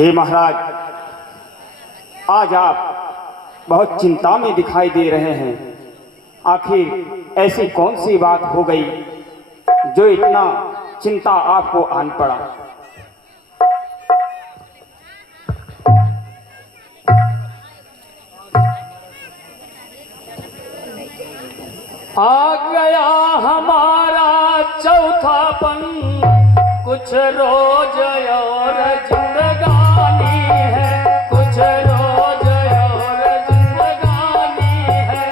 हे महाराज, आज आप बहुत चिंता में दिखाई दे रहे हैं। आखिर ऐसी कौन सी बात हो गई जो इतना चिंता आपको आन पड़ा? आ गया हमारा चौथापन, कुछ रोज और जिंदगानी है, कुछ रोज और जिंदगानी है।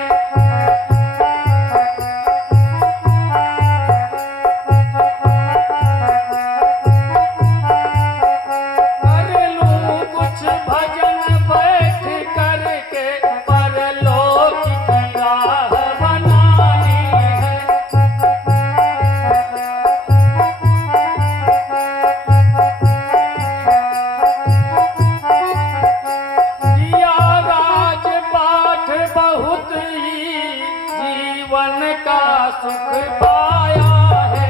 कर लूं कुछ भजन बैठ करके, परलोक की राह बनानी है। किया राजपाठ बहुत ही जीवन का सुख पाया है।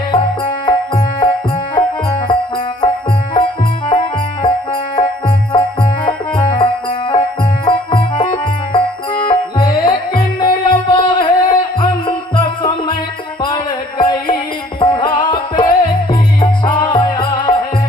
लेकिन अब है अंत समय, पड़ गई बुढ़ापे की छाया है।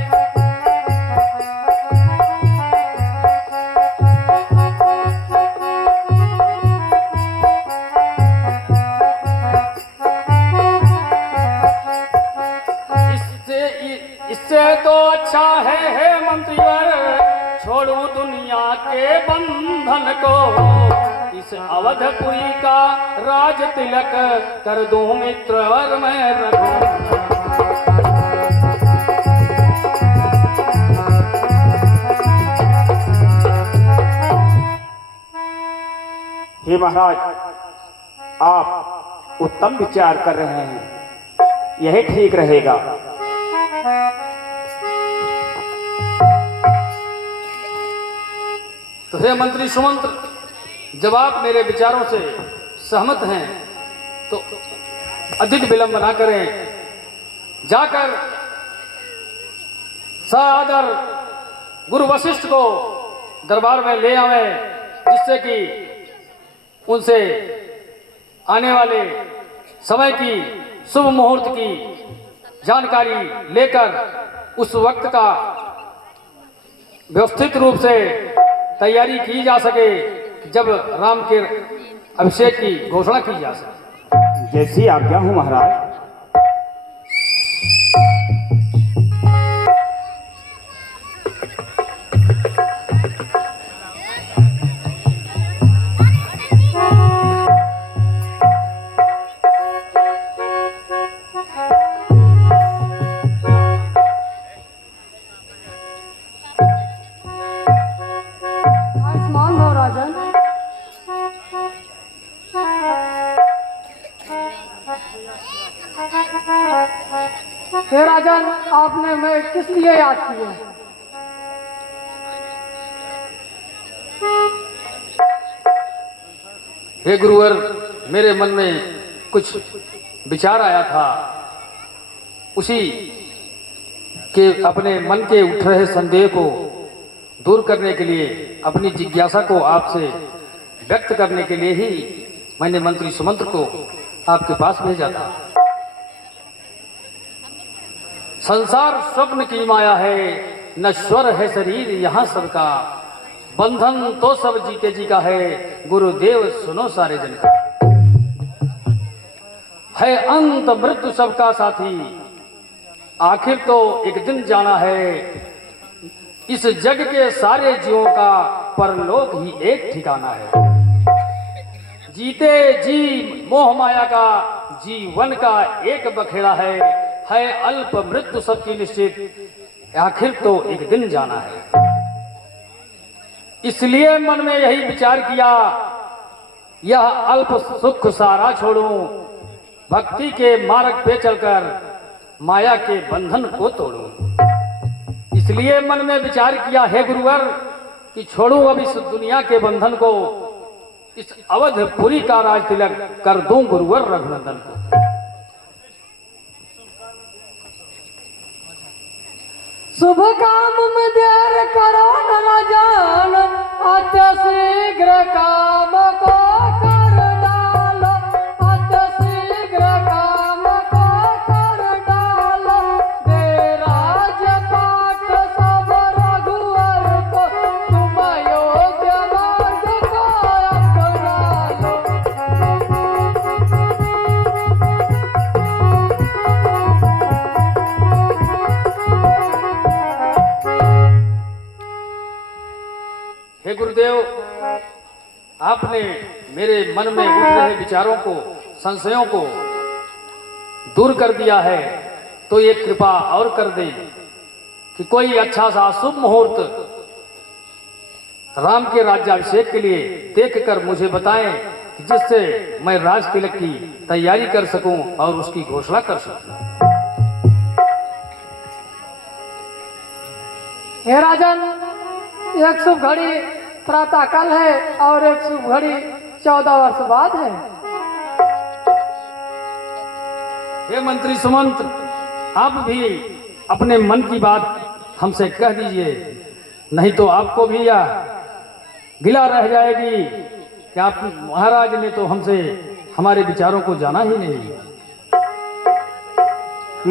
इससे तो अच्छा है मंत्रीवर, छोड़ूं दुनिया के बंधन को, इस अवधपुरी का राज तिलक कर दूं मित्र और मैं रघु। हे महाराज, आप उत्तम विचार कर रहे हैं, यही ठीक रहेगा। तो हे मंत्री सुमंत्र, जब आप मेरे विचारों से सहमत हैं तो अधिक विलंब ना करें, जाकर सादर गुरु वशिष्ठ को दरबार में ले आवें, जिससे कि उनसे आने वाले समय की शुभ मुहूर्त की जानकारी लेकर उस वक्त का व्यवस्थित रूप से तैयारी की जा सके, जब राम के अभिषेक की घोषणा की जा सके। जैसी आज्ञा हो महाराज। आयुष्मान भव राजन। हे राजन, आपने मैं किस लिए याद किया? हे गुरुवर, मेरे मन में कुछ विचार आया था, उसी के अपने मन के उठ रहे संदेह को दूर करने के लिए, अपनी जिज्ञासा को आपसे व्यक्त करने के लिए ही मैंने मंत्री सुमंत्र को आपके पास भेजा था। संसार स्वप्न की माया है, नश्वर है शरीर यहाँ सबका, बंधन तो सब जीते जी का है, गुरुदेव सुनो सारे जन का। है अंत मृत्यु सबका साथी, आखिर तो एक दिन जाना है, इस जग के सारे जीवों का परलोक ही एक ठिकाना है। जीते जी मोह माया का जीवन का एक बखेड़ा है अल्प मृत्यु सबकी निश्चित, आखिर तो एक दिन जाना है। इसलिए मन में यही विचार किया, यह अल्प सुख सारा छोड़ूं, भक्ति के मार्ग पे चलकर माया के बंधन को तोड़ूं। इसलिए मन में विचार किया हे गुरुवर कि छोड़ूं अब इस दुनिया के बंधन को, इस अवधपुरी का राज तिलक कर दूं गुरुवर रघुनंदन को। शुभ काम में देर करो न राजन, अति शीघ्र काम को कर डालो, अति शीघ्र काम को कर डालो। दे राजपाट सब रघुवर को, तुम योग्य मार्ग को अपना लो। हे गुरुदेव, आपने मेरे मन में उठ रहे विचारों को, संशयों को दूर कर दिया है, तो ये कृपा और कर दें कि कोई अच्छा सा शुभ मुहूर्त राम के राज्याभिषेक के लिए देखकर मुझे बताएं, कि जिससे मैं राज तिलक की तैयारी कर सकूं और उसकी घोषणा कर सकूं। हे राजन, एक शुभ घड़ी प्रातः काल है और एक शुभ घड़ी 14 वर्ष बाद है। हे मंत्री सुमंत, आप भी अपने मन की बात हमसे कह दीजिए, नहीं तो आपको भी यह गिला रह जाएगी कि आप महाराज ने तो हमसे हमारे विचारों को जाना ही नहीं।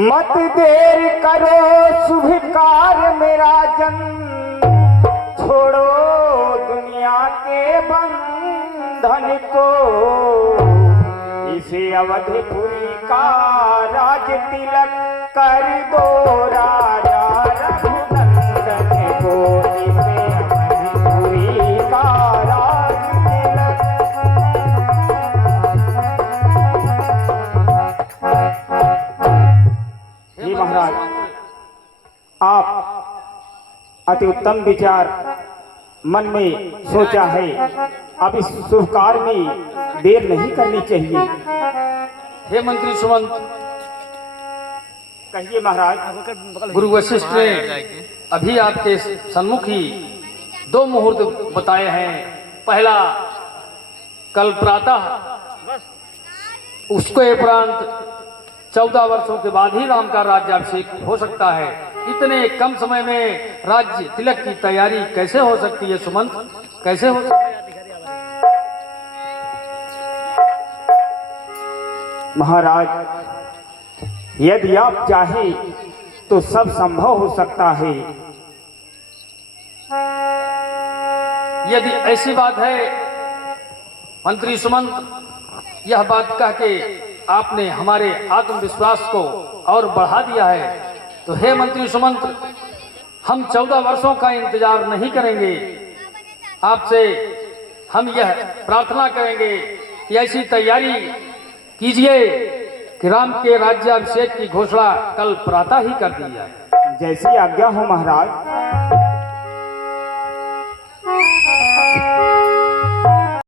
मत देर करो शुभ कार्य मेरा जन, छोड़ो दुनिया के बंधन को। इसे अवधपुरी का राज तिलक कर दो राजा रघुनंदन को। इसे अवधपुरी का राज तिलक। हे महाराज, आप अति उत्तम विचार मन में सोचा है। अब इस शुभ कार्य में देर नहीं करनी चाहिए। हे मंत्री सुमंत, कहिए महाराज। गुरु वशिष्ठ ने अभी आपके सन्मुख ही 2 मुहूर्त बताए हैं। पहला कल प्रातः, उसके उपरांत 14 वर्षों के बाद ही राम का राज्याभिषेक हो सकता है। इतने कम समय में राज्य तिलक की तैयारी कैसे हो सकती है सुमंत, कैसे हो सकती है? महाराज, यदि आप चाहे तो सब संभव हो सकता है। यदि ऐसी बात है मंत्री सुमंत, यह बात कह के आपने हमारे आत्मविश्वास को और बढ़ा दिया है, तो हे मंत्री सुमंत, हम 14 वर्षों का इंतजार नहीं करेंगे। आपसे हम यह प्रार्थना करेंगे कि ऐसी तैयारी कीजिए कि राम के राज्याभिषेक की घोषणा कल प्रातः ही कर दी जाए। जैसी आज्ञा हो महाराज।